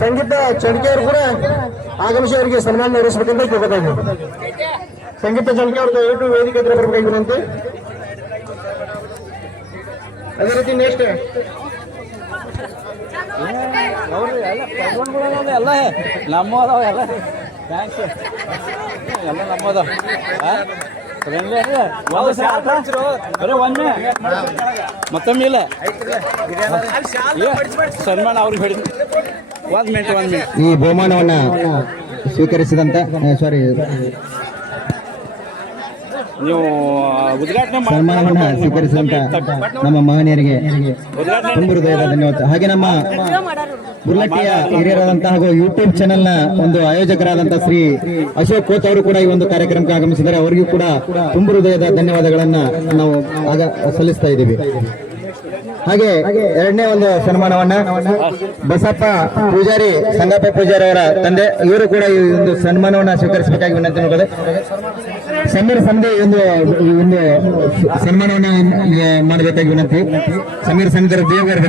ಸಂಗೀತ ಚಡ್ಕೆ ಅವರು ಕೂಡ ಆಗಮಿಸಿ ಅವರಿಗೆ ಸನ್ಮಾನ ನಡೆಸಬೇಕಂತ ಕೇಳ್ತಾ ಇದ್ದೀವಿ. ಸಂಗೀತ ಚಡ್ಕೆ ಅವ್ರದ್ದು ಏಟು ವೇದಿಕೆ ಹತ್ರ ಬರಬೇಕಾಗಿ ವಿನಂತಿ. ಅದೇ ರೀತಿ ನೆಕ್ಸ್ಟ್ ಎಲ್ಲ ನಮ್ಮದಾವ ಎಲ್ಲ ಥ್ಯಾಂಕ್ಸ್ ಎಲ್ಲ ನಮ್ಮದಾವ ಬರೀ ಒಮ್ಮೆ ಮತ್ತೊಮ್ಮೆ ಇಲ್ಲ ಸನ್ಮಾನ ಅವ್ರಿಗೆ ಹೇಳಿ ಒಂದ್ ಮಿನಿಟ್ ಈ ಬಹುಮಾನವನ್ನ ಸ್ವೀಕರಿಸಿದಂತ ನೀವು ಉದ್ಘಾಟನೆ ಸನ್ಮಾನವನ್ನ ಸ್ವೀಕರಿಸಿದಂತ ನಮ್ಮ ಮಹನೀಯರಿಗೆ ತುಂಬ ಹೃದಯದ ಧನ್ಯವಾದ. ಹಾಗೆ ನಮ್ಮ ಬುರ್ಲಟ್ಟಿಯ ಹಿರಿಯರಾದಂತಹ ಹಾಗೂ ಯೂಟ್ಯೂಬ್ ಚಾನೆಲ್ ನ ಒಂದು ಆಯೋಜಕರಾದಂತಹ ಶ್ರೀ ಅಶೋಕ್ ಕೋತ್ ಅವರು ಕೂಡ ಈ ಒಂದು ಕಾರ್ಯಕ್ರಮಕ್ಕೆ ಆಗಮಿಸಿದ್ದಾರೆ. ಅವರಿಗೂ ಕೂಡ ತುಂಬ ಹೃದಯದ ಧನ್ಯವಾದಗಳನ್ನ ನಾವು ಸಲ್ಲಿಸ್ತಾ ಇದ್ದೀವಿ. ಹಾಗೆ ಎರಡನೇ ಒಂದು ಸನ್ಮಾನವನ್ನ ಬಸಪ್ಪ ಪೂಜಾರಿ ಸಂಗಪ್ಪ ಪೂಜಾರಿ ಅವರ ತಂದೆ ಇವರು ಕೂಡ ಈ ಒಂದು ಸನ್ಮಾನವನ್ನ ಸ್ವೀಕರಿಸಬೇಕಾಗಿ ವಿನಂತಿ ನೋಡಿದೆ. ಸಮೀರ್ ಸಂಧಿ ಒಂದು ಸನ್ಮಾನವನ್ನ ಮಾಡಬೇಕಾಗಿ ವಿನಂತಿ. ಸಮೀರ್ ಸಂಧಿಯವರು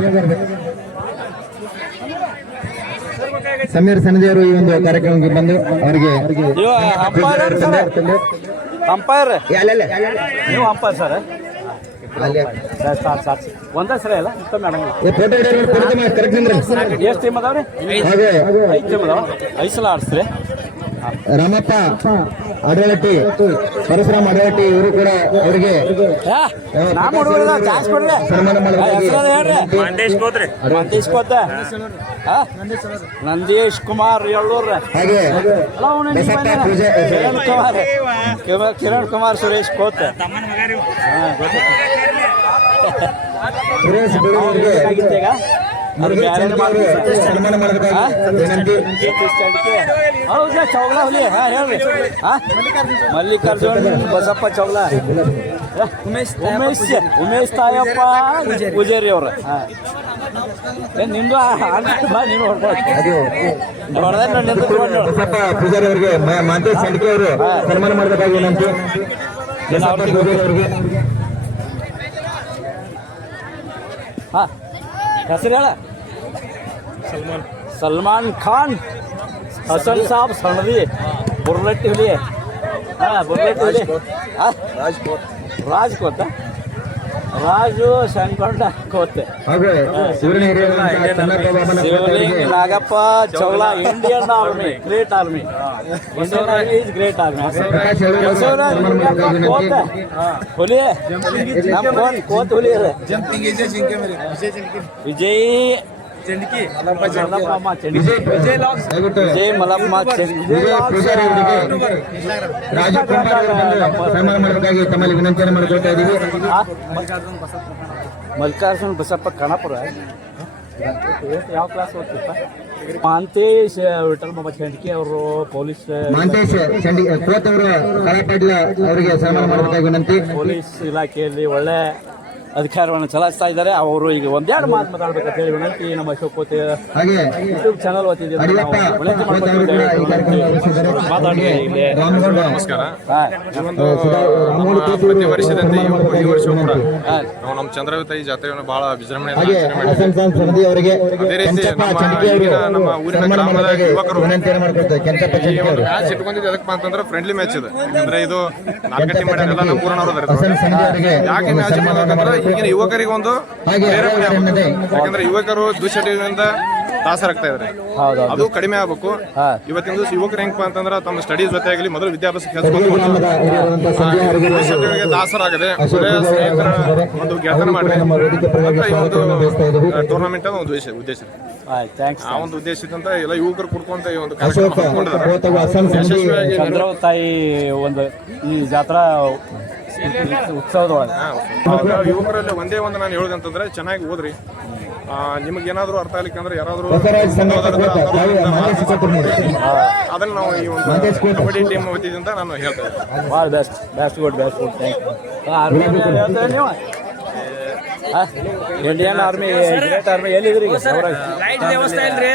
ಸಮೀರ್ ಸಂಧಿಯವರು ಈ ಒಂದು ಕಾರ್ಯಕ್ರಮಕ್ಕೆ ಬಂದು ಅವರಿಗೆ ಅಂಪೈರ್ ನೀವು ಅಂಪೈರ್ ಸರ್ ಒಂದೇ ಸರಿ ಅಲ್ಲ ಎಷ್ಟು ಟೀಮ್ ಅದಾವ್ರಿ? 5 ಟೀಮ್ ಅದಾವ. 5 ಸಲ ಆಡಿಸ್ರಿ. ರಾಮಪ್ಪ ಅಡವಟ್ಟಿ ಪರಶುರಾಮ್ ಅಡವಟ್ಟಿ ಇವರು ಕೂಡ ಅವರಿಗೆ ನಂದೀಶ್ ಕುಮಾರ್ ಎಳ್ಳೂರ್, ಹಾಗೆ ಕಿರಣ್ ಕುಮಾರ್ ಸುರೇಶ್ ಕೋತ್, ಸನ್ಮಾನ ಮಾಡಬೇಕಾಗಿ ಚೌಗ್ಲಾ ಹುಲಿ ಹೇಳ್ರಿ. ಮಲ್ಲಿಕಾರ್ಜುನ್ ಬಸಪ್ಪ ಚೌಗ್ಲಾ, ಉಮೇಶ್ ತಾಯಪ್ಪ ಪೂಜಾರಿ ಅವ್ರ. ನಿಮ್ದು ನೀನು ಬಸಪ್ಪ ಪೂಜಾರಿ ಅವರಿಗೆ ಮಾಂತೇಶ್ ಚಂಡಿಕೆ ಅವರು ಸನ್ಮಾನ ಮಾಡಬೇಕಾಗಿ ವಿನಂತಿ. ಹಾ ಹೆಸರು ಹೇಳ. ಸಲ್ಮಾನ್ ಖಾನ್, ಹಸನ್ ಸಾಬ್ ಸಣ್ಣದಿ, ಬುರ್ಲಟ್ಟಿ ಹುಲಿ. ಬುರ್ಲಟ್ಟಿ ಹುಲಿ ರಾಜ್ಕೋತ, ರಾಜು ಶಂಕೊಂಡ ಕೋತೆ, ಶಿವಲಿಂಗ್ ನಾಗಪ್ಪ ಚೌಲಾ. Indian army, great army. Indian army is great army. ಹುಲಿ ಕೋತ್ ಹುಲಿ ವಿಜಯ್ ವಿಜಯ್ ಮಲಪ್ಪ ತಮ್ಮಲ್ಲಿ ವಿನಂತಿಯನ್ನು ಮಾಡಿಕೊಳ್ತಾ ಇದ್ದೀವಿ. ಮಲ್ಲಿಕಾರ್ಜುನ್ ಬಸಪ್ಪ ಖಾನಾಪುರ. ಯಾವ ಕ್ಲಾಸ್ ಓದ್ತಿಪ್ಪ? ಮಾಂತೇಶ್ ವಿಠಲ್ ಬಾಬಾ ಚಂಡಿಕೆ ಅವರು ಪೊಲೀಸ್. ಮಾಂತೇಶ್ ಕೋತ್ ಅವರು ಕಳಪಾಡ್ಲ ಅವರಿಗೆ ಸನ್ಮಾನ ಮಾಡಬೇಕಾಗಿ ವಿನಂತಿ. ಪೊಲೀಸ್ ಇಲಾಖೆಯಲ್ಲಿ ಒಳ್ಳೆ ಅಧಿಕಾರವನ್ನು ಚಲಾಯಿಸ್ತಾ ಇದ್ದಾರೆ. ಅವರು ಈಗ ಒಂದೆರಡು ಮಾತು ಮಾತಾಡ್ಬೇಕಂತ ಹೇಳಿ ವಿನಂತಿ. ನಮ್ಮ ಅಶೋಕ್ ಕೋತೆ ಯೂಟ್ಯೂಬ್ ಚಾನಲ್ ಓದ್ತಿದ್ದೀವಿ. ನಮಸ್ಕಾರ. ಪ್ರತಿ ವರ್ಷದಂತೆ ಈ ವರ್ಷವೂ ಕೂಡ ನಾವು ನಮ್ಮ ಚಂದ್ರಾವತಿ ಜಾತ್ರೆಯನ್ನು ಬಹಳ ವಿಜೃಂಭಣೆಯಿಂದ ಅದೇ ರೀತಿ ನಮ್ಮ ಊರಿನ ಗ್ರಾಮದ ಯುವಕರು ಮ್ಯಾಚ್ ಇಟ್ಕೊಂಡಿದ್ದು ಎದಕ್ಕಪ್ಪ ಅಂತಂದ್ರೆ ಫ್ರೆಂಡ್ಲಿ ಮ್ಯಾಚ್ ಇದೆ. ಯಾಕಂದ್ರೆ ಇದು 4 ಟೀಮ್ ಮಾಡ್ಯಾರೆಲ್ಲ ನಮ್ಮ ಊರಿನವರು. ಯಾಕೆ ಮ್ಯಾಚ್ ಇಟ್ಕೋಬೇಕಂದ್ರೆ ಈಗಿನ ಯುವಕರಿಗೆ ಒಂದು ಯಾಕಂದ್ರೆ ಯುವಕರು ದುಶ್ಚಟಗಳಿಂದ ದಾಸರಾಗ್ತಾ ಇದಾರೆ. ಅದು ಕಡಿಮೆ ಆಗ್ಬೇಕು. ಇವತ್ತಿನ ದಿವಸ ಯುವಕರು ಹೆಂಗಪ್ಪ ಅಂತಂದ್ರೆ ತಮ್ಮ ಸ್ಟಡೀಸ್ ಜೊತೆಯಾಗಲಿ ಮೊದಲು ವಿದ್ಯಾಭ್ಯಾಸಕ್ಕೆ ದುಶ್ಚಟಗಳಿಗೆ ದಾಸರಾಗದೆ ಒಳ್ಳೆಯ ಸ್ನೇಹಿತರ ಒಂದು ಗೆಳೆತನ ಮಾಡ್ರಿ ಅಂತ ಈ ಒಂದು ಟೂರ್ನಮೆಂಟ್ ಒಂದು ಉದ್ದೇಶ. ಆ ಒಂದು ಉದ್ದೇಶದಿಂದ ಎಲ್ಲ ಯುವಕರು ಕುಡ್ಕೊಂತ ಈ ಒಂದು ಚಂದ್ರಾವತಾಯಿ ಒಂದು ಈ ಜಾತ್ರಾ ಉತ್ಸವದೊಳಗೆ ಯುವಕರಲ್ಲಿ ಒಂದೇ ಒಂದು ನಾನು ಹೇಳೋದಂತಂದ್ರೆ ಚೆನ್ನಾಗಿ ಓದ್ರಿ. ನಿಮಗೇನಾದ್ರೂ ಅರ್ಥ ಆಗ್ಲಿಕ್ಕೆ ಅಂದ್ರೆ ಯಾರಾದ್ರೂ ಅದನ್ನ ನಾವು ಈ ಒಂದು ಕಬಡ್ಡಿ ಟೀಮ್ ವತಿಯಿಂದ ನಾನು ಹೇಳ್ತೇನೆ. ಭಾಳ best good thank you. Indian army great army ಎಲ್ಲಿದ್ರಿ ಈಗ ಲೈಟ್ ವ್ಯವಸ್ಥೆ ಇಲ್ರಿ.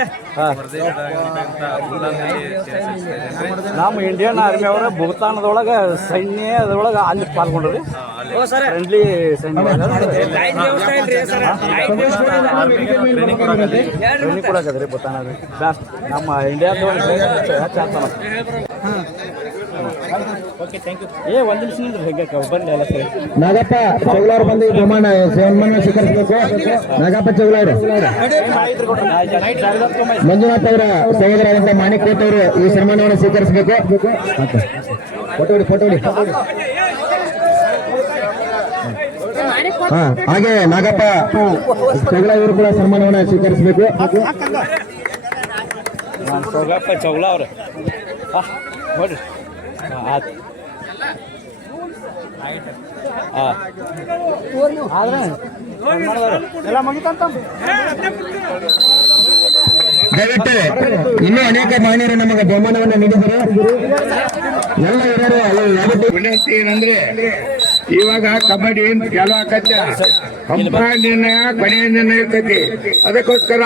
ನಮ್ಮ ಇಂಡಿಯನ್ ಆರ್ಮಿ ಅವರ ಭೂತಾನದೊಳಗೆ ಸೈನ್ಯದೊಳಗೆ ಅಲ್ಲಿ ಪಾಲ್ಗೊಂಡ್ರಿ ಫ್ರೆಂಡ್ಲಿ ಸೈನ್ಯ ಲೈಟ್ ವ್ಯವಸ್ಥೆ ಇಲ್ರಿ ಸರ್. ಲೈಟ್ ವ್ಯವಸ್ಥೆ ಟ್ರೈನಿಂಗ್ ಕೊಡಕದ್ರಿ ಭೂತಾನ ಬೆಸ್ಟ್ ನಮ್ಮ ಇಂಡಿಯಾದೊಳಗೆ ಒಂದ್ ನಿಮಿಷ ನಿಂದ್ರಿ ಹೆಂಗೆ ಬರ್ಲಿ ಎಲ್ಲ ಸರಿ. ನಾಗಪ್ಪ ಚೌಲಾರ್ ಬಂದು ಬಹುಮಾನ ಸ್ವೀಕರಿಸಬೇಕು. ನಾಗಪ್ಪ ಚೌಲಾರ್ ಮಂಜುನಾಥ್ ಅವರ ಸಹೋದರಾದಂತ ಮಾಣಿಕ್ ಕೋಟ್ ಅವರು ಈ ಸನ್ಮಾನವನ್ನು ಸ್ವೀಕರಿಸಬೇಕು. ಫೋಟೋ ಹಾಗೆ ನಾಗಪ್ಪ ಚೌಲಾ ಇವರು ಕೂಡ ಸನ್ಮಾನವನ್ನು ಸ್ವೀಕರಿಸಬೇಕು. ಸೋಗಪ್ಪ ಚೌಲಾ ಅವ್ರು ನೋಡ್ರಿ ಆಯ್ತು. ಆದ್ರೆ ಎಲ್ಲ ಮುಗಿತಂತ ದಯವಿಟ್ಟು ಇನ್ನೂ ಅನೇಕ ಮಹಿಳೆಯರು ನಮಗೆ ಬಹುಮಾನವನ್ನು ನೀಡಿದರು. ಎಲ್ಲ ಹಿರಿಯರು ವಿನಂತಿ ಏನಂದ್ರೆ ಇವಾಗ ಕಬಡ್ಡಿ ಚಾಲು ಆಕತ್ತೆ. ಅಂಪೈರ್ ನಿರ್ಣಯ ಕೊನೆಯ ನಿರ್ಣಯ ಇರ್ತೈತಿ. ಅದಕ್ಕೋಸ್ಕರ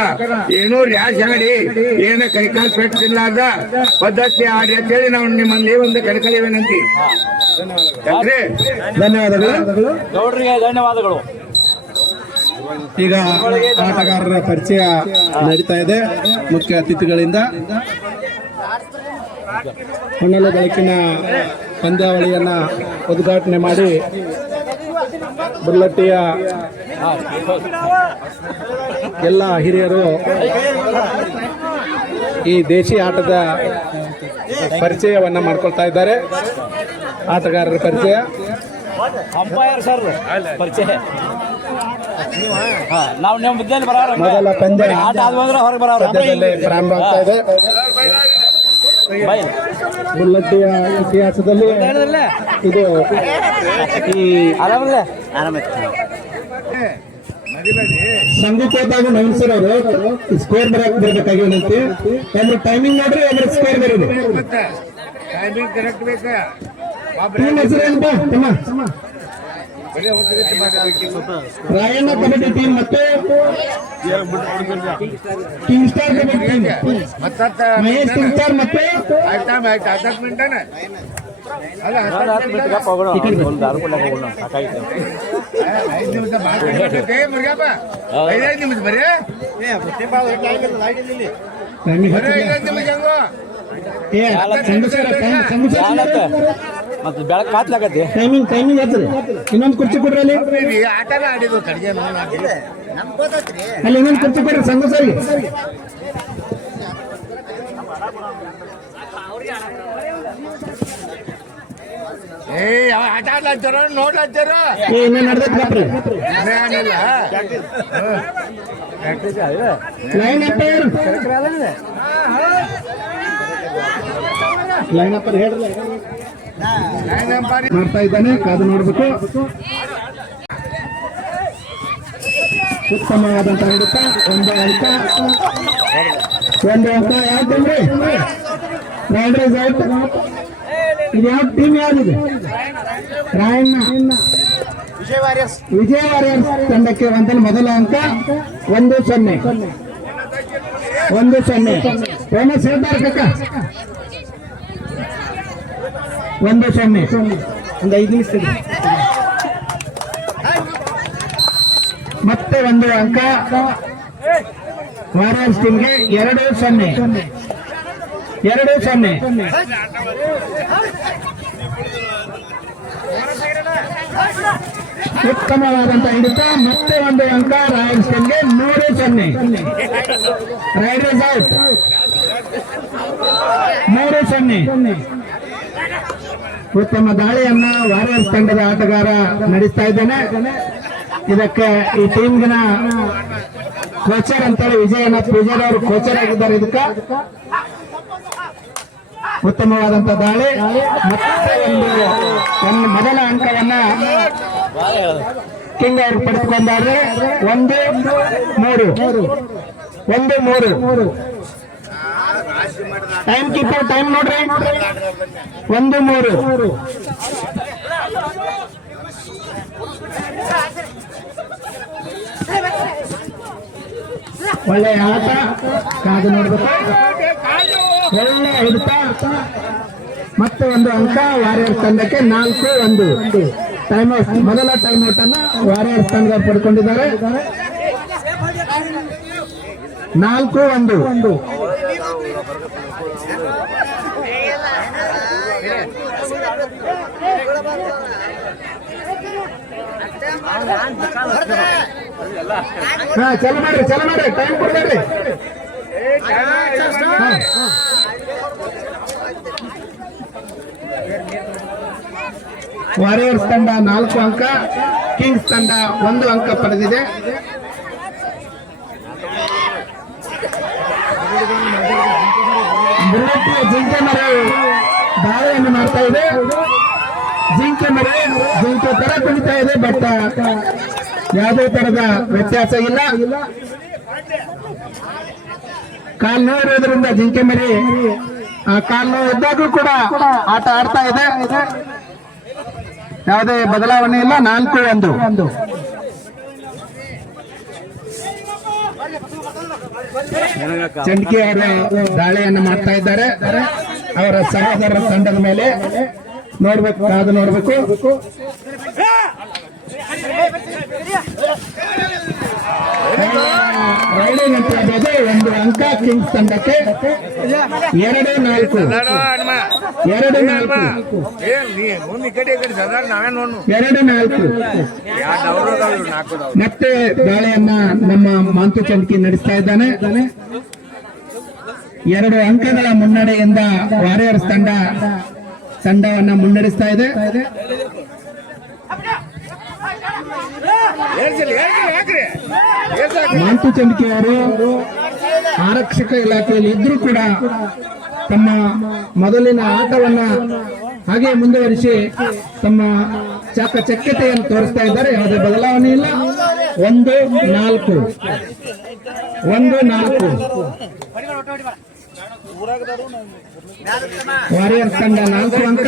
ಏನೂ ರ್ಯಾಶ್ ಆಡಿ ಏನ ಕೈಕಾಲು ಪೆಟ್ಟಿಲ್ಲಾರ್ದ ಪದ್ಧತಿ ಆಡಿ ಅಂತೇಳಿ ನಾವು ನಿಮ್ಮಲ್ಲಿ ಒಂದು ಕಳಕಳಿ ವಿನಂತಿ. ಧನ್ಯವಾದಗಳು. ಗೌಡ್ರಿಗೆ ಧನ್ಯವಾದಗಳು. ಈಗ ಆಟಗಾರರ ಪರಿಚಯ ನಡೀತಾ ಇದೆ ಮುಖ್ಯ ಅತಿಥಿಗಳಿಂದ. ಹೊನ್ನಲು ಬೆಳಕಿನ ಪಂದ್ಯಾವಳಿಯನ್ನ ಉದ್ಘಾಟನೆ ಮಾಡಿ ಬುರ್ಲಟ್ಟಿಯ ಎಲ್ಲ ಹಿರಿಯರು ಈ ದೇಶಿ ಆಟದ ಪರಿಚಯವನ್ನ ಮಾಡ್ಕೊಳ್ತಾ ಇದ್ದಾರೆ. ಆಟಗಾರರ ಪರಿಚಯ ಅಂಪೈರ್ ಸರ್ ಪರಿಚಯ. ನಾವು ನಿಮ್ಮ ಮುದ್ದೆಯಲ್ಲಿ ಬರೋರು ಮೊದಲ ಪಂದ್ಯ ಆಟ ಆದ್ಮೇಲೆ ಹೊರಗೆ ಬರೋರು ಸದ್ಯದಲ್ಲೇ ಪ್ರಾರಂಭ ಆಗ್ತಾ ಇದೆ. ಬುರ್ಲಟ್ಟಿಯ ಇತಿಹಾಸದಲ್ಲಿ ಇದು ಈ ಸಂಘಕೋತ ಹಾಗೂ ನವೀನ್ ಅವರು ಸ್ಕೋರ್ ಬರ್ಬೇಕಾಗಿ ವಿನಂತಿ. ಅಂದ್ರೆ ಟೈಮಿಂಗ್ ನೋಡ್ರಿ, ಅಂದ್ರೆ ಸ್ಕೋರ್ ಬರೋದು. ಟೈಮಿಂಗ್ ಕರೆಕ್ಟ್ ಬೇಕಾ? ಟೀಮ್ ಹೆಸರು ಏನಪ್ಪ ತಮ್ಮ? ರಾಯಣ್ಣ ಕಬಡ್ಡಿ ಟೀಮ್ ಮತ್ತು king star kabaddi team. Mahesh king star ಮತ್ತು ಮತ್ತೆ ಬೆಳಕು ಕಾತ್ಲಾಗತ್ತೆ. ಟೈಮಿಂಗ್ ಹಚ್ರಿ. ಇನ್ನೊಂದು ಕುರ್ಚಿ ಕೊಡ್ರಿ ಅಲ್ಲಿ. ಆಟನ ಆಡಿದ್ವು ಕಡೆಗೆ ಅಲ್ಲಿ ಇನ್ನೊಂದು ಕುರ್ಚಿ ಕೊಡ್ರಿ ಸಂಘ ಸರಿ. ಆಟ ಆಡ್ಲಾಚಾರ ನೋಡ್ಲಾಚಾರ ಇನ್ನೇನು ನಡೆದೈತಿ ಬಾಪ್ರಿ. ಲೈನ್ ಅಂಪೈರ್ ಹೇಳ್ರಿ. ಮಾಡ್ತಾ ಇದ್ದಾನೆ, ಕಾದು ನೋಡ್ಬೇಕು. ಉತ್ತಮವಾದಂತ ಹಿಡಿತ. ಒಂದು ಅಂಕ ಯಾವ್ದಂದ್ರೆ ರೈಡರ್ಸ್ ಔಟ್. ಇದು ಯಾವ ಟೀಮ್ ಯಾವ್ದಿದೆ? ರಾಯಣ್ಣ ವಿಜಯ ವಾರಿಯರ್ಸ್ ತಂಡಕ್ಕೆ ಒಂದಲ್ಲಿ ಮೊದಲ ಅಂಕ 1-0. ಫೇಮಸ್ ಹೇಳ್ತಾರೆ ಕಕ್ಕ 1-0. ಒಂದು 5 ನಿಮಿಷ ಮತ್ತೆ ಒಂದು ಅಂಕ ವಾರಿಯರ್ಸ್ ಟೀಮ್ಗೆ 2-0. ಉತ್ತಮವಾದಂತ ಹಿಡಿತ. ಮತ್ತೆ ಒಂದು ಅಂಕ ರಾಯಲ್ಸ್ ಟೀಮ್ಗೆ 3-0. Riders out 3-0. ಉತ್ತಮ ದಾಳಿಯನ್ನ ವಾರಿಯರ್ಸ್ ತಂಡದ ಆಟಗಾರ ನಡೆಸ್ತಾ ಇದ್ದಾನೆ. ಇದಕ್ಕೆ ಈ ಟೀಮ್ಗಿನ ಕೋಚರ್ ಅಂತೇಳಿ ವಿಜಯನಾಥ್ ಪೂಜಾರಿ ಅವರು ಕೋಚರ್ ಆಗಿದ್ದಾರೆ. ಇದಕ್ಕೆ ಉತ್ತಮವಾದಂತ ದಾಳಿ. ಮತ್ತೆ ಒಂದು ಮೊದಲ ಅಂಕವನ್ನ ಕಿಂಗ್ ಅವರು ಪಡೆದುಕೊಂಡಾರೆ. 1-3. ಟೈಮ್ ಕೀಪರ್ ಟೈಮ್ ನೋಡ್ರಿ. 1-3. ಒಳ್ಳೆ ಆಟ ಕಾದು ನೋಡ್ಬೇಕು. ಒಳ್ಳೆ ಹಿಡಿತ ಮತ್ತೆ ಒಂದು ಅಂಕ ವಾರಿಯರ್ಸ್ ತಂಡಕ್ಕೆ 4-1 ಟೈಮ್ ಔಟ್. ಮೊದಲ ಟೈಮ್ ಔಟ್ ಅನ್ನ ವಾರಿಯರ್ಸ್ ತಂಡ ಪಡ್ಕೊಂಡಿದ್ದಾರೆ. 4-1. ಹಾ ಚಲೋ ಮಾಡ್ರಿ ಟೈಮ್ ಕೊಡ್ಬೇಡ್ರಿ. ವಾರಿಯರ್ಸ್ ತಂಡ 4 ಅಂಕ, ಕಿಂಗ್ಸ್ ತಂಡ 1 ಅಂಕ ಪಡೆದಿದೆ. ಬುಲೆಟ್ ಜಿಂಕೆ ಮರಿ ದಾಳಿಯನ್ನು ಮಾಡ್ತಾ ಇದೆ. ಜಿಂಕೆ ತರ ಕುಣಿತಾ ಇದೆ, ಬಟ್ ಯಾವುದೇ ತರದ ವ್ಯತ್ಯಾಸ ಇಲ್ಲ. ಕಾಲ್ ನೋವು ಇರೋದ್ರಿಂದ ಜಿಂಕೆ ಮರಿ ಕಾಲ್ ನೋವು ಇದ್ದಾಗೂ ಕೂಡ ಆಟ ಆಡ್ತಾ ಇದೆ. ಯಾವುದೇ ಬದಲಾವಣೆ ಇಲ್ಲ. 4-1. ಚಂಡ್ಕಿ ಅವರು ದಾಳಿಯನ್ನು ಮಾಡ್ತಾ ಇದ್ದಾರೆ ಅವರ ಸಹೋದರರ ತಂಡದ ಮೇಲೆ. ಕಾದು ನೋಡ್ಬೇಕು. ರೈಡಿಂಗ್ ಅಂತ ಹೇಳ್ಬೋದು. 1 ಅಂಕ ಕಿಂಗ್ಸ್ ತಂಡಕ್ಕೆ. 2-4. 2-4. ಮತ್ತೆ ದಾಳಿಯನ್ನ ನಮ್ಮ ಮಾಂತು ಚಂಡ್ಕಿ ನಡೆಸ್ತಾ ಇದ್ದಾನೆ. 2 ಅಂಕಗಳ ಮುನ್ನಡೆಯಿಂದ ವಾರಿಯರ್ಸ್ ತಂಡವನ್ನ ಮುನ್ನಡೆಸ್ತಾ ಇದೆ. ಮಾಂತು ಚಂಡ್ಕಿ ಅವರು ಆರಕ್ಷಕ ಇಲಾಖೆಯಲ್ಲಿ ಇದ್ರೂ ಕೂಡ ತಮ್ಮ ಮೊದಲಿನ ಆಟವನ್ನ ಹಾಗೆ ಮುಂದುವರಿಸಿ ತಮ್ಮ ಚಾಕಚಕ್ಯತೆಯನ್ನು ತೋರಿಸ್ತಾ ಇದ್ದಾರೆ. ಯಾವುದೇ ಬದಲಾವಣೆ ಇಲ್ಲ. 1-4. ವಾರಿಯರ್ಸ್ ತಂಡ 4 ಅಂಕ,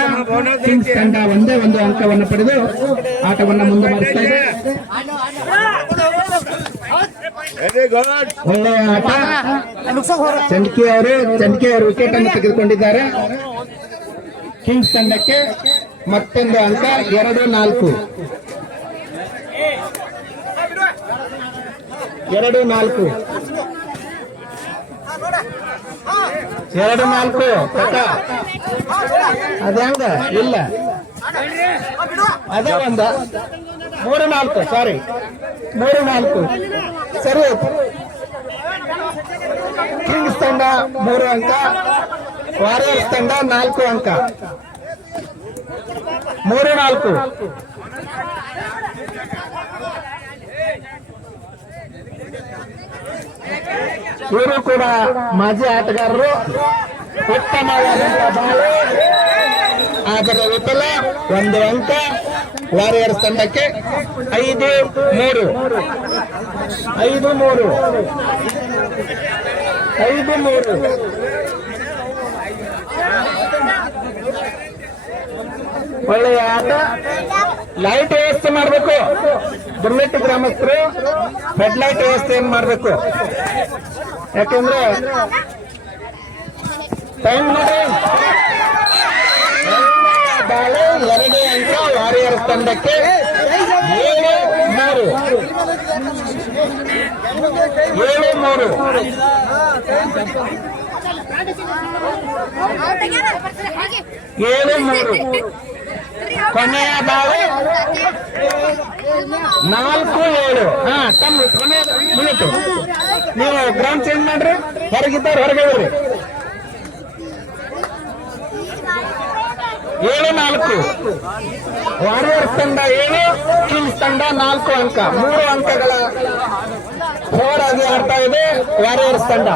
ಕಿಂಗ್ಸ್ ತಂಡ 1 ಅಂಕವನ್ನು ಪಡೆದು ಆಟವನ್ನು ಮುಂದುವರಿಸ್ತಾ ಇದೆ. ಒಳ್ಳೆಯ ಆಟ. ಚಂಡ್ಕಿ ಅವರು ವಿಕೆಟ್ ಅನ್ನು ತೆಗೆದುಕೊಂಡಿದ್ದಾರೆ. ಕಿಂಗ್ಸ್ ತಂಡಕ್ಕೆ ಮತ್ತೊಂದು ಅಂಕ. 2-4. 2-4. ಅದಂಗ ಇಲ್ಲ, ಅದೇ 3-4. ಸಾರಿ, 3-4 ಸರಿ. ಕಿಂಗ್ಸ್ ತಂಡ 3 ಅಂಕ, ವಾರಿಯರ್ಸ್ ತಂಡ 4 ಅಂಕ. 3-4. ಇವರು ಕೂಡ ಮಾಜಿ ಆಟಗಾರರು. ಉತ್ತಮವಾದಂತಹ ಬಾಳು, ಆದರೆ ವಿಫಲ. 1 ಅಂಕ ವಾರಿಯರ್ಸ್ ತಂಡಕ್ಕೆ. 5-3. 5-3. ಒಳ್ಳೆಯ ಆಟ. ಲೈಟ್ ವ್ಯವಸ್ಥೆ ಮಾಡಬೇಕು. ಬುರ್ಲೆಟ್ ಗ್ರಾಮಸ್ಥರು ಹೆಡ್ ಲೈಟ್ ವ್ಯವಸ್ಥೆಯನ್ನು ಮಾಡಬೇಕು. ಯಾಕೆಂದ್ರೆ ಟೈಮ್ ನೋಡಿ. 2 ಅಂಕ ವಾರಿಯರ್ಸ್ ತಂಡಕ್ಕೆ. 7-3. 7-3. ಕೊನೆಯ ದಾಳಿ 4-7. ತಮ್ಮ ಕೊನೆಯ ಮಿನಿಟ್. ನೀವು ಗ್ರೌಂಡ್ ಚೇಂಜ್ ಮಾಡ್ರಿ. ಹೊರಗಿದ್ದವ್ರು ಹೊರಗೆ ಹೋಗ್ರಿ. 7-4. ವಾರಿಯರ್ಸ್ ತಂಡ 7, ಕಿಂಗ್ಸ್ ತಂಡ 4 ಅಂಕ. 3 ಅಂಕಗಳ ಹೋರಾಗಿ ಆಡ್ತಾ ಇದೆ ವಾರಿಯರ್ಸ್ ತಂಡ.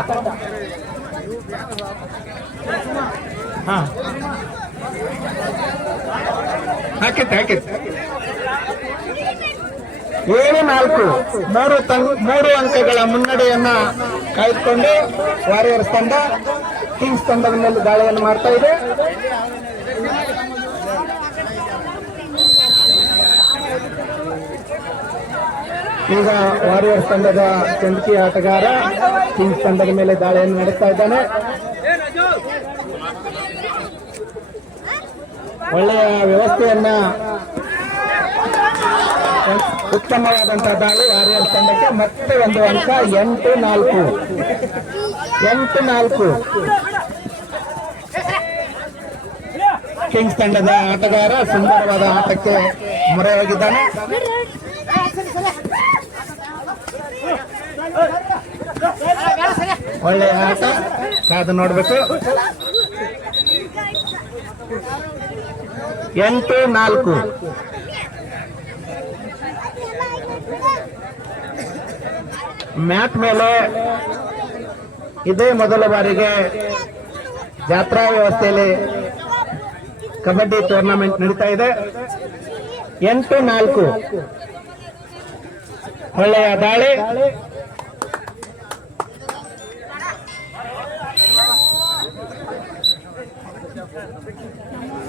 ಹಾಕಿತ್ತು 7-4. 3 ಅಂಕಗಳ ಮುನ್ನಡೆಯನ್ನ ಕಾಯ್ದುಕೊಂಡು ವಾರಿಯರ್ಸ್ ತಂಡ ಕಿಂಗ್ಸ್ ತಂಡದ ಮೇಲೆ ದಾಳಿಯನ್ನು ಮಾಡ್ತಾ ಇದೆ. ಈಗ ವಾರಿಯರ್ಸ್ ತಂಡದ ಚಂದಕಿ ಆಟಗಾರ ಕಿಂಗ್ಸ್ ತಂಡದ ಮೇಲೆ ದಾಳಿಯನ್ನು ನಡೆಸ್ತಾ ಇದ್ದಾನೆ. ಒಳ್ಳೆಯ ವ್ಯವಸ್ಥೆಯನ್ನ, ಉತ್ತಮವಾದಂತಹ ದಾಳಿ ವಾರಿಯರ್ಸ್ ತಂಡಕ್ಕೆ. ಮತ್ತೆ ಒಂದು ಅಂಕ 8-4. ಕಿಂಗ್ಸ್ ತಂಡದ ಆಟಗಾರ ಸುಂದರವಾದ ಆಟಕ್ಕೆ ಮೊರೆ ಹೋಗಿದ್ದಾನೆ. ಒಳ್ಳೆಯ ಆಟ, ಕಾದು ನೋಡ್ಬೇಕು. 8-4. ಮ್ಯಾಟ್ ಮೇಲೆ ಇದೇ ಮೊದಲ ಬಾರಿಗೆ ಜಾತ್ರಾ ವ್ಯವಸ್ಥೆಯಲ್ಲಿ ಕಬಡ್ಡಿ ಟೂರ್ನಮೆಂಟ್ ನಡೀತಾ ಇದೆ. 8-4. ಒಳ್ಳೆಯ ದಾಳಿ.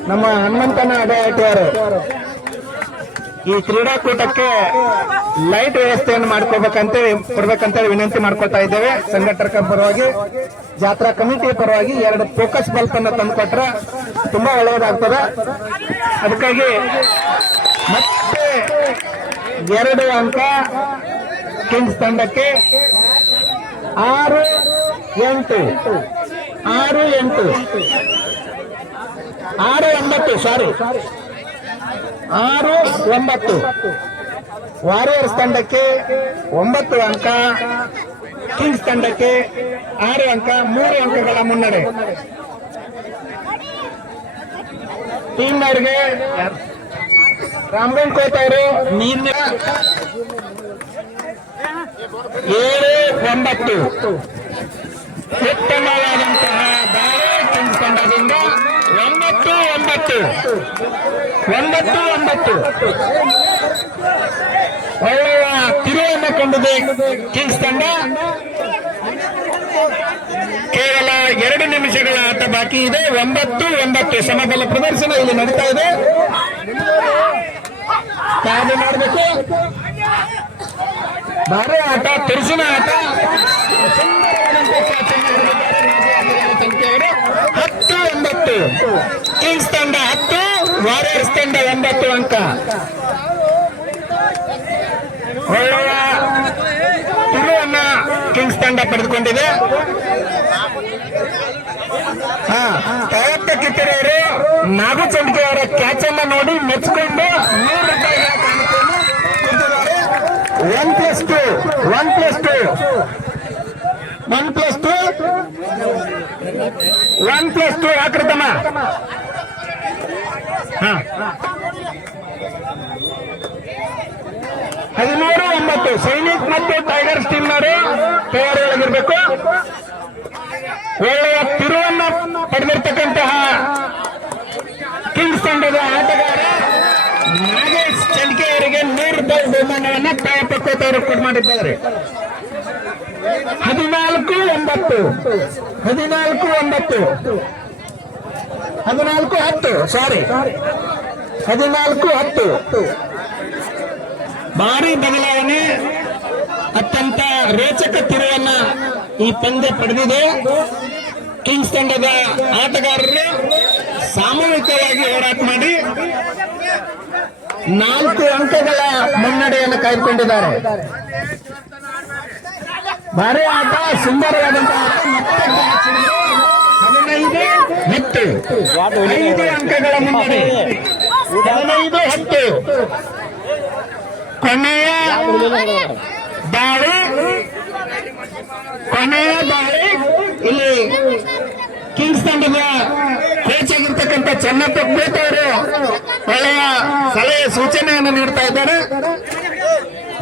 ನಮ್ಮ ಹನುಮಂತನ ಅಡಯಾಟಿಯವರು ಈ ಕ್ರೀಡಾಕೂಟಕ್ಕೆ ಲೈಟ್ ವ್ಯವಸ್ಥೆಯನ್ನು ಕೊಡ್ಬೇಕಂತೇಳಿ ವಿನಂತಿ ಮಾಡ್ಕೊತಾ ಇದ್ದೇವೆ. ಸಂಘಟಕರ ಪರವಾಗಿ, ಜಾತ್ರಾ ಕಮಿಟಿ ಪರವಾಗಿ 2 ಫೋಕಸ್ ಬಲ್ಪ್ ಅನ್ನು ತಂದುಕೊಟ್ರೆ ತುಂಬಾ ಒಳ್ಳೆಯದಾಗ್ತದೆ. ಅದಕ್ಕಾಗಿ ಮತ್ತೆ 2 ಅಂಕ ಕಿಂಗ್ಸ್ ತಂಡಕ್ಕೆ. 6-8. 6-9 ವಾರಿಯರ್ಸ್ ತಂಡಕ್ಕೆ 9 ಅಂಕ, ಕಿಂಗ್ಸ್ ತಂಡಕ್ಕೆ 6 ಅಂಕ. 3 ಅಂಕಗಳ ಮುನ್ನಡೆ ಟೀಮ್ನವರಿಗೆ. ರಾಮಗೌಡ ಕೋಟ್ ಅವರು 7-9. ಉತ್ತಮವಾದಂತಹ ದಾಳಿ ಕಿಂಗ್ಸ್ ತಂಡದಿಂದ. 9-9. ಒಳ್ಳೆಯ ತಿರುವನ್ನು ಕಂಡಿದೆ ಕಿಂಗ್ಸ್ ತಂಡ. ಕೇವಲ 2 ನಿಮಿಷಗಳ ಆಟ ಬಾಕಿ ಇದೆ. 9-9 ಸಮಬಲ ಪ್ರದರ್ಶನ ಇಲ್ಲಿ ನಡೀತಾ ಇದೆ. ಕಾದು ಮಾಡಬೇಕು. ಭಾರಿ ಆಟ, ತುರುಸಿನ ಆಟ. 10-9 ಕಿಂಗ್ಸ್ ತಂಡ 10, ವಾರಿಯರ್ಸ್ ತಂಡ 9 ಅಂಕ. ಒಳ್ಳೆಯ ತಿರುವನ್ನ ಕಿಂಗ್ಸ್ ತಂಡ ಪಡೆದುಕೊಂಡಿದೆ. ತಯಪ್ಪ ಕಿತ್ತೂರವರು ನಾಗು ಚಂದ್ಗೆ ಅವರ ಕ್ಯಾಚ್ ಅನ್ನ ನೋಡಿ ಮೆಚ್ಚಿಕೊಂಡು 100 ರೂಪಾಯಿಗಳ ಕಾಣಿಕೆಯನ್ನು ಕೊಟ್ಟಿದ್ದಾರೆ. 1+2 ಆಕೃತಮ. 13-9 ಸೈನಿಕ್ ಮತ್ತು ಟೈಗರ್ಸ್ ಟೀಮ್ನವರು ತಯಾರಿಯಾಗಿರ್ಬೇಕು. ಒಳ್ಳೆಯ ತಿರುವನ್ನ ಪಡೆದಿರ್ತಕ್ಕಂತಹ ಕಿಂಗ್ಸ್ ತಂಡದ ಆಟಗಾರ ನಾಗೇಶ್ ಚಂದ್ಕೆ ಅವರಿಗೆ 100 ರೂಪಾಯಿ ಬಹುಮಾನವನ್ನು ತಯಾಪಕ್ಕೋತವರು ಕೊಟ್ಟು ಮಾಡಿದ್ದಾರೆ. 14-9 ಭಾರಿ ಬದಲಾವಣೆ. ಅತ್ಯಂತ ರೋಚಕ ತಿರುವನ್ನ ಈ ಪಂದ್ಯ ಪಡೆದಿದೆ. ಕಿಂಗ್ಸ್ ತಂಡದ ಆಟಗಾರರು ಸಾಮೂಹಿಕವಾಗಿ ಹೋರಾಟ ಮಾಡಿ 4 ಅಂಕಗಳ ಮುನ್ನಡೆಯನ್ನು ಕಾಯ್ದುಕೊಂಡಿದ್ದಾರೆ. ಭಾರಿ ಆಟ, ಸುಂದರವಾದಂತಹ ಆಟ. ಮತ್ತೆ 5 ಅಂಕಗಳ ಮುನ್ನಡೆ. 15-10 ಕೊನೆಯ ದಾಳಿ. ಇಲ್ಲಿ ಕಿಂಗ್ಸ್ ತಂಡದ ಕೋಚ್ ಆಗಿರ್ತಕ್ಕಂಥ ಚೆನ್ನಪ್ಪ ಕೋಟ್ ಅವರು ಒಳ್ಳೆಯ ಸಲಹೆ ಸೂಚನೆಯನ್ನು ನೀಡ್ತಾ ಇದ್ದಾರೆ.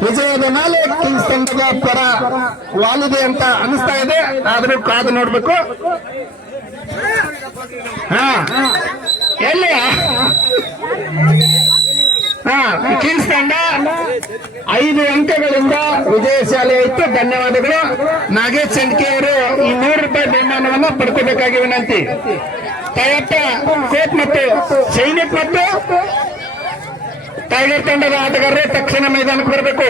ವಿಜಯದ ಮೇಲೆ ಕಿಂಗ್ಸ್ ತಂಡದ ಪರ ವಾಲಿದೆ ಅಂತ ಅನಿಸ್ತಾ ಇದೆ. ಆದ್ರೂ ಕಾದು ನೋಡ್ಬೇಕು. ಎಲ್ಲಿ ಕಿಂಗ್ಸ್ ತಂಡ 5 ಅಂಕಗಳಿಂದ ವಿಜಯಶಾಲಿ ಆಯಿತು. ಧನ್ಯವಾದಗಳು. ನಾಗೇಶ್ ಚಂದ್ಕೆ ಅವರು ಈ 100 ರೂಪಾಯಿ ಬಹುಮಾನವನ್ನು ಪಡ್ಕೋಬೇಕಾಗಿ ವಿನಂತಿ. ಟೊಯೋಟಾ ಕೋಟ್ ಮತ್ತು ಸೈನಿಕ್ ಮತ್ತು ಟೈಗರ್ ತಂಡದ ಆಟಗಾರರೇ ತಕ್ಷಣ ಮೈದಾನಕ್ಕೆ ಬರಬೇಕು.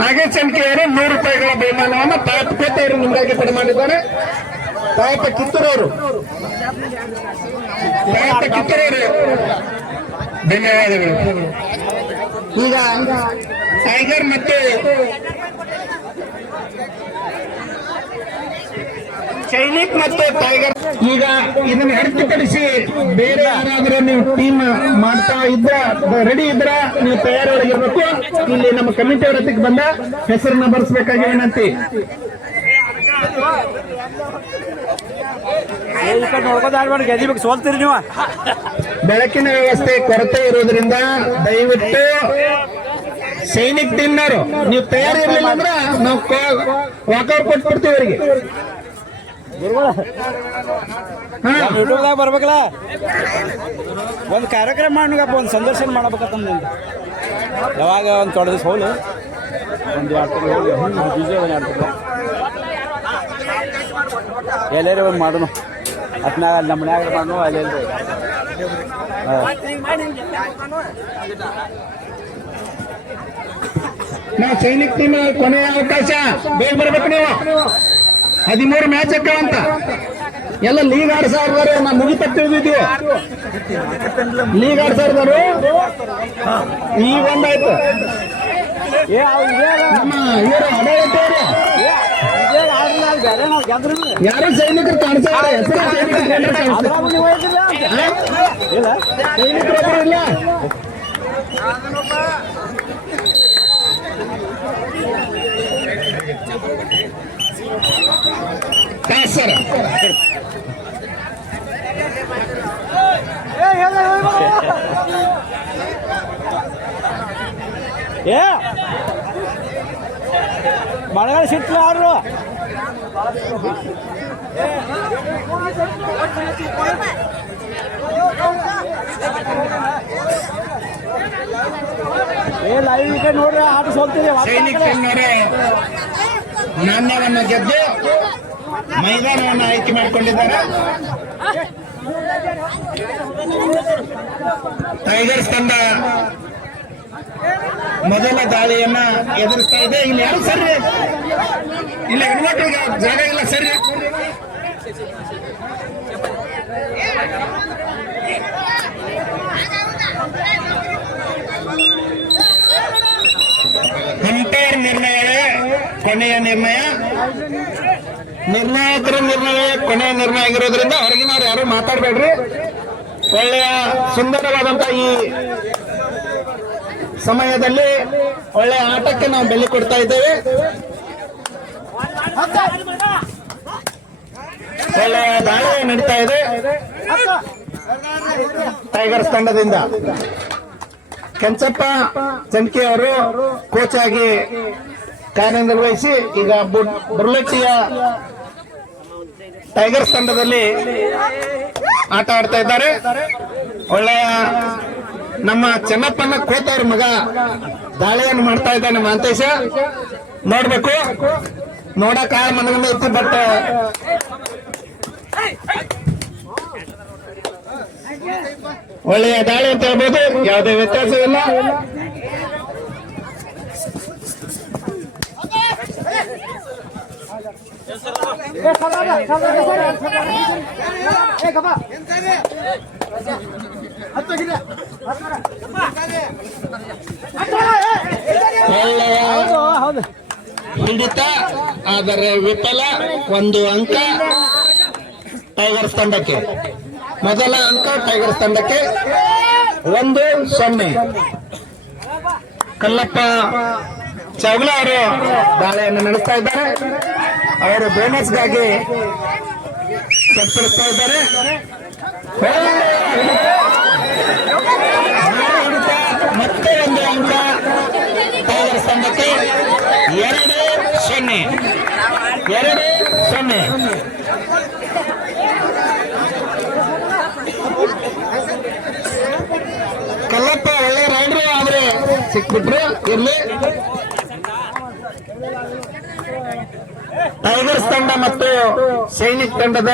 ನಾಗೇಶ್ ಸಂಖ್ಯೆಯವರು 100 ರೂಪಾಯಿಗಳ ಬಹುಮಾನವನ್ನು ತಾಯಪ್ಪ ಮುಂದಾಗಿ ಪಡೆ ಮಾಡಿದ್ದಾರೆ. ತಾಯಪ್ಪ ಕಿತ್ತೂರವರು ಧನ್ಯವಾದಗಳು. ಈಗ ಟೈಗರ್ ಮತ್ತು ಸೈನಿಕ್ ಮತ್ತು ಟೈಗರ್ ಈಗ ಇದನ್ನ ಹೊರತುಪಡಿಸಿ ಬೇರೆ ಯಾರಾದ್ರೂ ನೀವು ಟೀಮ್ ಮಾಡ್ತಾ ಇದ್ರ ರೆಡಿ ಇದ್ರ ನೀವು ತಯಾರೊಳಗಿರ್ಬೇಕು. ಇಲ್ಲಿ ನಮ್ಮ ಕಮಿಟಿ ಅವರ ಹತ್ತಿಗೆ ಬಂದ ಹೆಸರನ್ನ ಬರೆಸಬೇಕಾಗಿ ವಿನಂತಿ. ನೋಡ್ಕೋದಾಡ್ಬೇಡಿ, ಗೆದಿಬೇಕು, ಸೋಲ್ತೀರಿ ನೀವು. ಬೆಳಕಿನ ವ್ಯವಸ್ಥೆ ಕೊರತೆ ಇರೋದ್ರಿಂದ ದಯವಿಟ್ಟು ಸೈನಿಕ್ ಟೀಮ್ನವರು ನೀವು ತಯಾರಿ ಇರಲಿಲ್ಲ ಅಂದ್ರೆ ನಾವು ವಾಕೌಟ್ ಕೊಟ್ಬಿಡ್ತೀವಿ ಅವರಿಗೆ. ಯೂಟ್ಯೂಬ್ದಾಗ ಬರ್ಬೇಕಲ್ಲ, ಒಂದು ಕಾರ್ಯಕ್ರಮ ಮಾಡಬೇಕಪ್ಪ, ಒಂದು ಸಂದರ್ಶನ ಮಾಡಬೇಕಂತ. ಯಾವಾಗ ಒಂದು ತೊಡೆ ದಿವಸ ಹೋಗ್ಲಿ, ಒಂದು 2 ತಿಂಗಳು ಹೋಗಿ ಬೀಜ 2 ತಿಂಗಳು ಎಲ್ಲರೂ ಒಂದು ಮಾಡೋಣ. ಹತ್ನಾಗ ನಮ್ಮ ಮನ್ಯಾಗ ಮಾಡೋಣ ಅಲ್ಲೆಲ್ಲ. ನಾವು ಸೈನಿಕ್ ಟೀಮ್ ಕೊನೆಯ ಅವಕಾಶ, ಬೇಗ ಬರ್ಬೇಕು ನೀವು. 13 ಮ್ಯಾಚ್ ಅಕ್ಕವಂತ ಎಲ್ಲ ಲೀಗ್ ಆಡ್ಸಾರ್ದಾರು. ನಾವು ಮುಗಿತತ್ತಿದ್ದೀವಿ ಲೀಗ್ ಆಡ್ಸಾರ್ದಾರು. ಈಗ ಒಂದಾಯ್ತು ನಮ್ಮ ಇವರು ಆಡಳಿತವರು ಯಾರು ಸೈನಿಕರು ಕಾಣಿಸ್ತಾರೆ. ಹೆಸರು ಸೈನಿಕರೊಬ್ಬರು ಇಲ್ಲ. ಸರ್ ಮಳೆಗಾಲ ಸಿಟ್ಲು ಆಡ್ರು. ಲೈವ್ ವಿಕೆಟ್ ನೋಡ್ರಿ, ಆಟ ಸೋಲ್ತೀವಿ. ಸೈನಿಕ್ ಟೀಮ್ನವರೇ ನಾಣ್ಯವನ್ನು ಗೆದ್ದು ಮೈದಾನವನ್ನು ಆಯ್ಕೆ ಮಾಡಿಕೊಂಡಿದ್ದಾರೆ. ಟೈಗರ್ಸ್ ತಂಡ ಮೊದಲ ದಾಳಿಯನ್ನ ಎದುರಿಸ್ತಾ ಇದೆ. ಇಲ್ಲಿ ಯಾರು ಸರಿ ಇಲ್ಲ, ಹೆಣ್ಮಕ್ಳಿಗೆ ಜಾಗ ಇಲ್ಲ, ಸರಿ. ಅಂಪೈರ್ ನಿರ್ಣಯವೇ ಕೊನೆಯ ನಿರ್ಣಯ. ನಿರ್ಣಾಯಕರ ನಿರ್ಣಯ ಕೊನೆಯ ನಿರ್ಣಯ ಆಗಿರೋದ್ರಿಂದ ಹೊರಗಿನವ್ರು ಯಾರು ಮಾತಾಡಬೇಡ್ರಿ. ಒಳ್ಳೆಯ ಸುಂದರವಾದಂತ ಈ ಸಮಯದಲ್ಲಿ ಒಳ್ಳೆಯ ಆಟಕ್ಕೆ ನಾವು ಬೆಲೆ ಕೊಡ್ತಾ ಇದ್ದೇವೆ. ಒಳ್ಳೆಯ ದಾಳಿ ನಡೀತಾ ಇದೆ ಟೈಗರ್ಸ್ ತಂಡದಿಂದ. ಕೆಂಚಪ್ಪ ಚನ್ಕಿ ಅವರು ಕೋಚ್ ಆಗಿ ಕಾರ್ಯನಿರ್ವಹಿಸಿ ಈಗ ಬುರ್ಲಟ್ಟಿಯ ಟೈಗರ್ಸ್ ತಂಡದಲ್ಲಿ ಆಟ ಆಡ್ತಾ ಇದ್ದಾರೆ. ಒಳ್ಳೆಯ ನಮ್ಮ ಚೆನ್ನಪ್ಪನ ಕೋತವ್ರ ಮಗ ದಾಳಿಯನ್ನು ಮಾಡ್ತಾ ಇದ್ದಾನೆ ಮಾಂತೇಶ. ನೋಡ್ಬೇಕು, ನೋಡಕ್ ಮನಗಂಡ ಇತ್ತು, ಬಟ್ ಒಳ್ಳೆಯ ದಾಳಿ ಅಂತ ಹೇಳ್ಬೋದು, ಯಾವುದೇ ವ್ಯತ್ಯಾಸವಿಲ್ಲ. ಒಳ್ಳೆಯ ಹಿಡಿತ, ಆದರೆ ವಿಫಲ. 1 ಅಂಕ ಟೈಗರ್ಸ್ ತಂಡಕ್ಕೆ. ಮೊದಲ ಅಂಕ ಟೈಗರ್ಸ್ ತಂಡಕ್ಕೆ 1-0. ಕಲ್ಲಪ್ಪ ಚೌಗ್ಲ ಅವರು ದಾಳಿಯನ್ನು ನಡೆಸ್ತಾ ಇದ್ದಾರೆ. ಅವರು ಬೋನಸ್ಗಾಗಿ ತತ್ಪರಿಸ್ತಾ ಇದ್ದಾರೆ. ಮತ್ತೆ 1 ಅಂಕ ಟೈಗರ್ಸ್ ತಂಡಕ್ಕೆ. 2-0. ಕಲ್ಲಪ್ಪ ಒಳ್ಳೆ ರೈಡ್ರು, ಆದ್ರೆ ಸಿಕ್ಬಿಟ್ರು. ಇರ್ಲಿ, ಟೈಗರ್ಸ್ ತಂಡ ಮತ್ತು ಸೈನಿಕ್ ತಂಡದ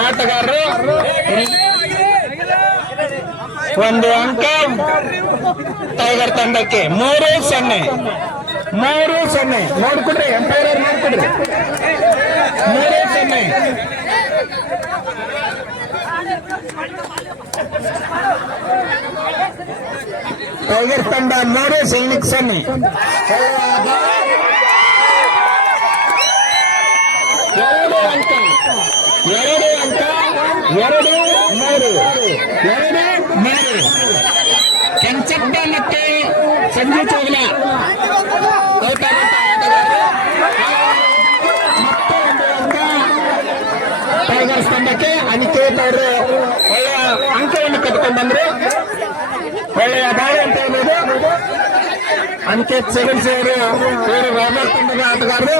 ಆಟಗಾರರು ಒಂದು ಅಂಕ ಟೈಗರ್ ತಂಡಕ್ಕೆ 3-0. ನೋಡ್ಕೊಡ್ರಿ ಎಂಪೈರ್ ನೋಡ್ಕೊಡ್ರಿ 3-0. ಟೈಗರ್ ತಂಡ 3, ಸೈನಿಕ್ 0. ಎರಡು ಅಂಕ 2-3. ಕೆಂಚಪ್ಪ ಮತ್ತೆ ಸಂಜು ಚೋಗ್ಲಾ ಮತ್ತೆ ಒಂದು ಅಂಕ ಟೈಗರ್ಸ್ ತಂಡಕ್ಕೆ. ಅನಿಕೇತ್ ಅವರು ಒಳ್ಳೆಯ ಅಂಕವನ್ನು ಕಟ್ಕೊಂಡು ಬಂದ್ರು. ಒಳ್ಳೆಯ ದಾಳಿ ಅಂತ ಹೇಳ್ಬೋದು. ಅನಿಕೇತ್ ಸೆವೆನ್ಸ್ ಅವರು ಇವರು ರಾಬರ್ಟ್ ತಂಡದ ಆಟಗಾರರು.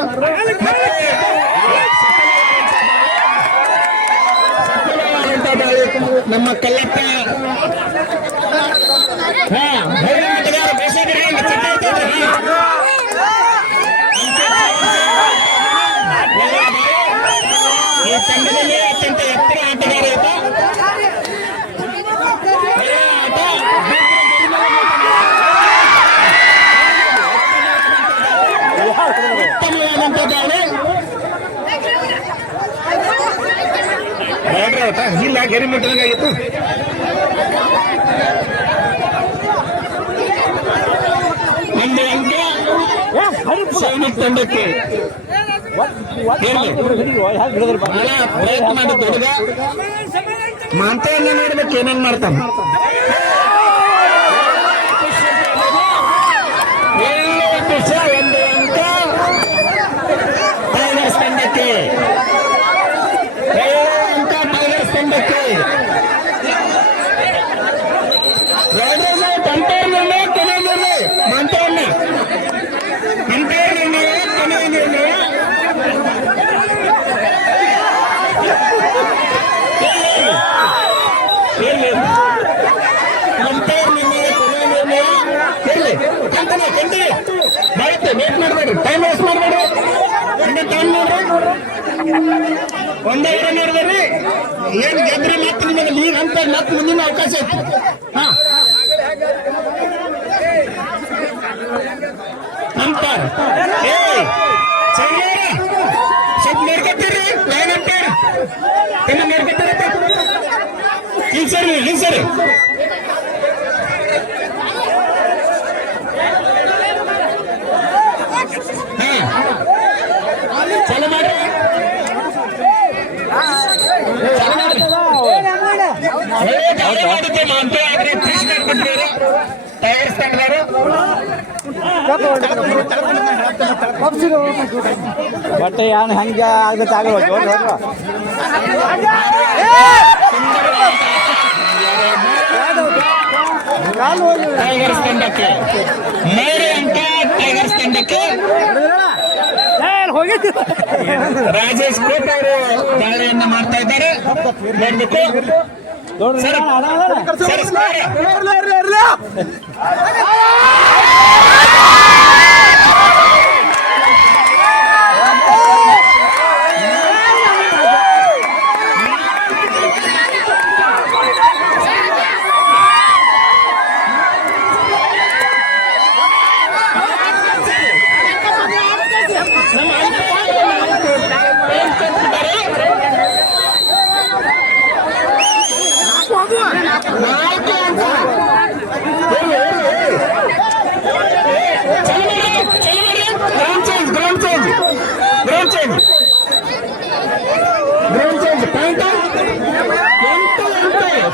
ಸಫಲವಾದಂತ ದಾಳಿ ನಮ್ಮ ಕಲ್ಲಪ್ಪ ಆಟಗಾರ ಬೇಸಿದ್ರೆ ಈ ತಂಡದಲ್ಲಿ ಅತ್ಯಂತ ಎತ್ತರ ಆಟಗಾರ ಉತ್ತಮವಾದಂತ ದಾಳಿ. ಇಲ್ಲ ಗೆರಿ ಮುಟ್ಟದಂಗಾಗಿತ್ತು. ಒಂದು ಅಂಕ ಸೈನಿಕ್ ತಂಡಕ್ಕೆ. ಬಹಳ ಪ್ರಯತ್ನ ಮಾಡಿದ್ದು ಹುಡುಗ ಮಾಂತೆಯನ್ನ ನೋಡ್ಬೇಕು ಏನೇನ್ ಮಾಡ್ತಾನ. ಒಂದು ಅಂಕ ಟೈಗರ್ಸ್ ತಂಡಕ್ಕೆ. ಟೈಗರ್ಸ್ ತಂಡಕ್ಕೆ ಅಂಪೈರ್ ನಿರ್ಣಯ ಕೊನೆಯ ನಿರ್ಣಯ. ಮಾಂತೆಯನ್ನ ಅಂಪೈರ್ ನಿರ್ಣಯ ಕೊನೆಯ ನಿರ್ಣಯ. ಅಂಪೈರ್ ನಿರ್ಣಯ ಕೊನೆಯ ನಿರ್ಣಯ. ಇರ್ಲಿ ಕಂಟಿನ್ಯೂ ಬರುತ್ತೆ. ವೇಟ್ ಮಾಡಬೇಡ್ರಿ, ಟೈಮ್ ವೇಸ್ಟ್ ಮಾಡಬೇಡ್ರಿ. ಟೈಮ್ ನೋಡ್ರಿ, ಒಂದೇ ನೋಡಿದ್ರಿ ಏನ್ ಗೆದ್ರಿ. ಮತ್ತೆ ನಿಮಗೆ ಲೀಗ್ ಅಂತ ಮತ್ತೆ ಮುಂದಿನ ಅವಕಾಶ ಐತಿ. ಹಾ ಅಂಪೈರ್ ಸ್ವಲ್ಪ ನೋಡ್ಕೊತೀರಿ. ಲೈನ್ ಅಂಪೈರ್ ಎಲ್ಲ ನೋಡ್ಕೊತೀರ. ಹಿಂಗ್ ಸರಿ ಚಲೋ ಮಾಡ್ರಿ. ಮಾಡಿದ್ದೆ ಮಾಂತೆ ಆದ್ರೆ ಟೈಗರ್ಸ್ ತಂಡದವರು ಬಟ್ ಏನು ಹಂಗೆ ಆಗತ್ತೆ ಆಗಲ್ಲ. ಟೈಗರ್ಸ್ ತಂಡಕ್ಕೆ 3 ಅಂಕ. ಟೈಗರ್ಸ್ ತಂಡಕ್ಕೆ ರಾಜೇಶ್ ಕೋಟ್ ಅವರು ದಾಳಿಯನ್ನ ಮಾಡ್ತಾ ಇದ್ದಾರೆ.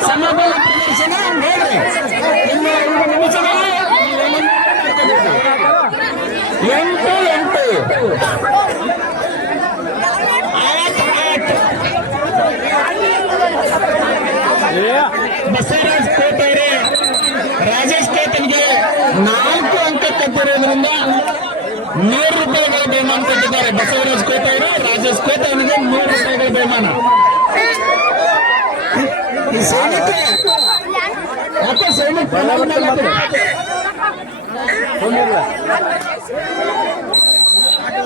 ಸಮಾಧಾನ ಪ್ರದರ್ಶನ ನೋಡ್ರಿ. ಇನ್ನು 5 ನಿಮಿಷದಲ್ಲಿ 8. ಬಸವರಾಜ್ ಕೋಟೆಯವರೇ ರಾಜೇಶ್ ಕೇತನ್ಗೆ 4 ಅಂಕ ಕಟ್ಟಿರೋದ್ರಿಂದ 100 ರೂಪಾಯಿಗಳ ಬಹುಮಾನ ಕೊಟ್ಟಿದ್ದಾರೆ. ಬಸವರಾಜ್ ಕೋಟೆಯವರು ರಾಜೇಶ್ ಕೋಟೆಯವರಿಗೆ 100 ರೂಪಾಯಿಗಳ ಬಹುಮಾನ. ಈ ಸೈನಿಕ ಯಾಕೋ ಸೈನಿಕ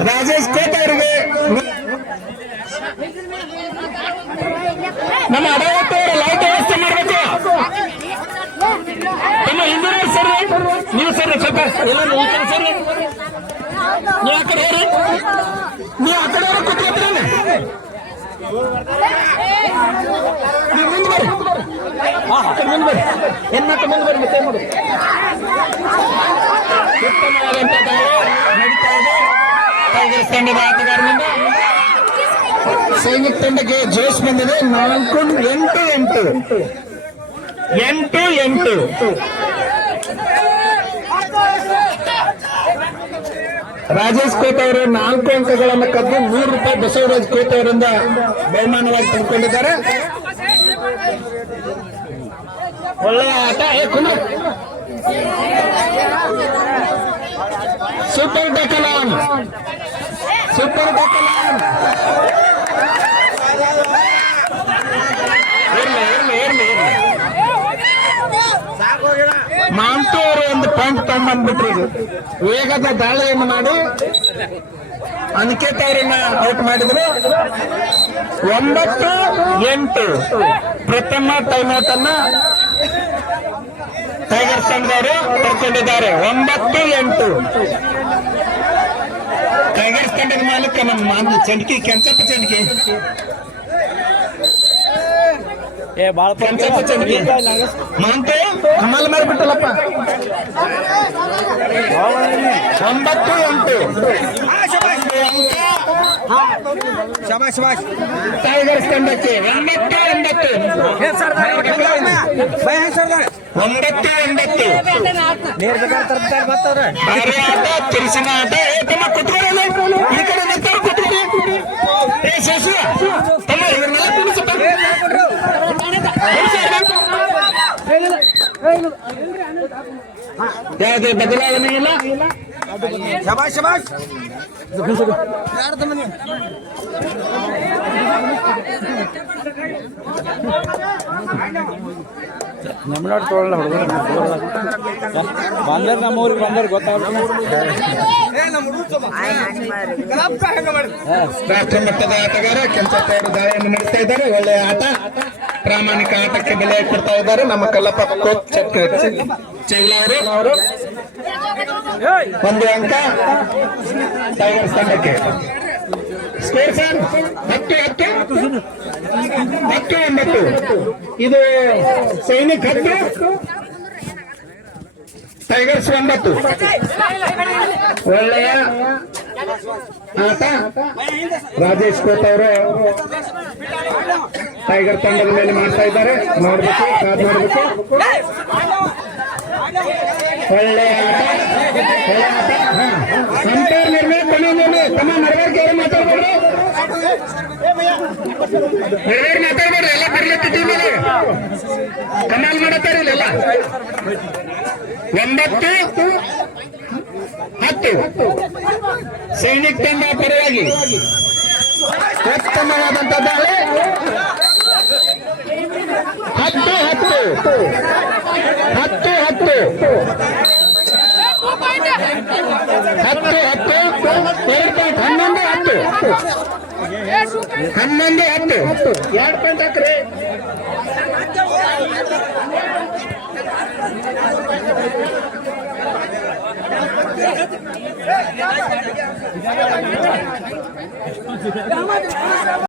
ರಾಜೇಶ್ ಕೋಟೆಯವರಿಗೆ ನಮ್ಮ ಅಡವತ್ತವರು ಲೈಟ್ ವ್ಯವಸ್ಥೆ ಮಾಡಬೇಕು. ಸ್ವಲ್ಪ ಎಲ್ಲ ನೀವು ಈ ಕಡೆ ಸರಿ. ನೀವು ಆ ಕಡೆ ಹೋಗ್ರಿ. ನೀವು ಆ ಕಡೆ ಕೂತ್ಕೊಳ್ತೀರ ನೀವು ಮುಂದೆ ಬರ್ರಿ. ಮುಂದೆ ಬರ್ರಿ. ಹೆಣ್ಮಕ್ಳು ಮುಂದೆ ಬರ್ರಿ. ಮತ್ತೆ ನೋಡಿ ಉತ್ತಮವಾದಂತ ನಡೀತಾ ಇದೆ ಟೈಗರ್ಸ್ ತಂಡದ ಆಟಗಾರನಿಂದ. ಸೈನಿಕ ತಂಡಕ್ಕೆ ಜೋಶ್ ಬಂದಿದೆ. 4-8 ರಾಜೇಶ್ ಕೋಟ್ ಅವರು 4 ಅಂಕಗಳನ್ನು ಕದ್ದು ₹100 ಬಸವರಾಜ್ ಕೋಟ್ ಅವರಿಂದ ಬಹುಮಾನವಾಗಿ ತೆಗೆದುಕೊಂಡಿದ್ದಾರೆ. ಒಳ್ಳೆಯ ಆಟ. ಸೂಪರ್ ಡಕಲಾನ್ ಇರ್ಲಿ. ಮಾಂತು ಅವರು ಒಂದು ಪಾಯಿಂಟ್ ತಗೊಂಡ್ಬಂದ್ಬಿಟ್ರಿ. ವೇಗದ ದಾಳಿಯನ್ನು ಮಾಡಿ ಅನಿಕೇತ್ ಅವರನ್ನ ಔಟ್ ಮಾಡಿದ್ರು. 9-8 ಪ್ರಥಮ ಟೈಮ್ ಔಟ್ ಅನ್ನ ಟೈಗರ್ಸ್ ತಂಡದವರು ಪಡ್ಕೊಂಡಿದ್ದಾರೆ. 9-8 ಟೈಗರ್ಸ್ ತಂಡದ ಮಾಲೀಕ ನಮ್ಮ ಚಂಡ್ಕಿ ಕೆಂಚಪ್ಪ ಚಂಡ್ಕಿ. ಕೆಂಚಪ್ಪ ಚಂಡ್ಕಿ ಮಾಂತು ಕಮಾಲ್ ಮಾಡಿಬಿಟ್ಟಲ್ಲಪ್ಪ. 9-8 ಟೈಗರ್ಸ್ ತಂಡಕ್ಕೆ 9-9 ಭಾರಿ ಆಟ, ತಿರುಸಿನ ಆಟ. ತಮ್ಮ ಕುತ್ಕೊಳ್ಳಿ, ಈ ಕಡೆ ನಿಂತವ್ರು ಕುತ್ಕೊಳ್ಳಿ. ಶೇಷು ತಮ್ಮ ಇವ್ರನ್ನೆಲ್ಲ ಕುಣಿಸಪ್ಪ. ಯಾವುದೇ ಬದಲಾವಣೆ ಇಲ್ಲ. ನಮ್ಮನಾಡು ತೊಗೊಳ್ಳ ಹುಡುಗರು ಬಂದ್ರೆ ನಮ್ಮ ಊರಿಗೆ ಬಂದವ್ರು ಗೊತ್ತಾಗುತ್ತೆ. ರಾಷ್ಟ್ರ ಮಟ್ಟದ ಆಟಗಾರ ಕೆಂಚಪ್ಪ ಅವರು ದಾಳಿಯನ್ನು ನಡೆಸ್ತಾ ಇದ್ದಾರೆ. ಒಳ್ಳೆಯ ಆಟ, ಪ್ರಾಮಾಣಿಕ ಆಟಕ್ಕೆ ಬೆಲೆ ಕೊಡ್ತಾ ಇದ್ದಾರೆ ನಮ್ಮ ಕಲ್ಲಪ್ಪ ಕೋಚ್ ಚೈಲಾ ಅವರು. 1 ಅಂಕ ಟೈಗರ್ಸ್ ತಂಡಕ್ಕೆ. ಸ್ಕೋರ್ 10-9. ಇದು ಸೈನಿಕ್ 10, ಟೈಗರ್ಸ್ 9. ಒಳ್ಳೆಯ ಆಟ. ರಾಜೇಶ್ ಕೋಟ್ ಅವರು ಟೈಗರ್ ತಂಡದ ಮೇಲೆ ಮಾಡ್ತಾ ಇದ್ದಾರೆ. ನೋಡ್ಬೇಕು, ಕಾದ್ ನೋಡ್ಬೇಕು. ಒಳ್ಳೆಯ ಆಟ. ಅಂಪೈರ್ ನಿರ್ಣಯ ಕೊನೆ. ತಮ್ಮ ನಡವಳಿಕೆ ಅವರು ಮಾತಾಡ್ಬೇಡ್ರಿ. ಎಲ್ಲ ಬರ್ಲತ್ತಿದ್ದೀವಿ ಮೇಲೆ ಕಮಾಲ್ ಮಾಡತ್ತಾರೆ ಇಲ್ಲೆಲ್ಲ. 9-10 ಸೈನಿಕ್ ತಂಡ ಪರವಾಗಿ ಉತ್ತಮವಾದಂತ ದಾಳಿ. 10-10 11-10 2 ಪಾಯಿಂಟ್ ಹಾಕ್ರಿ.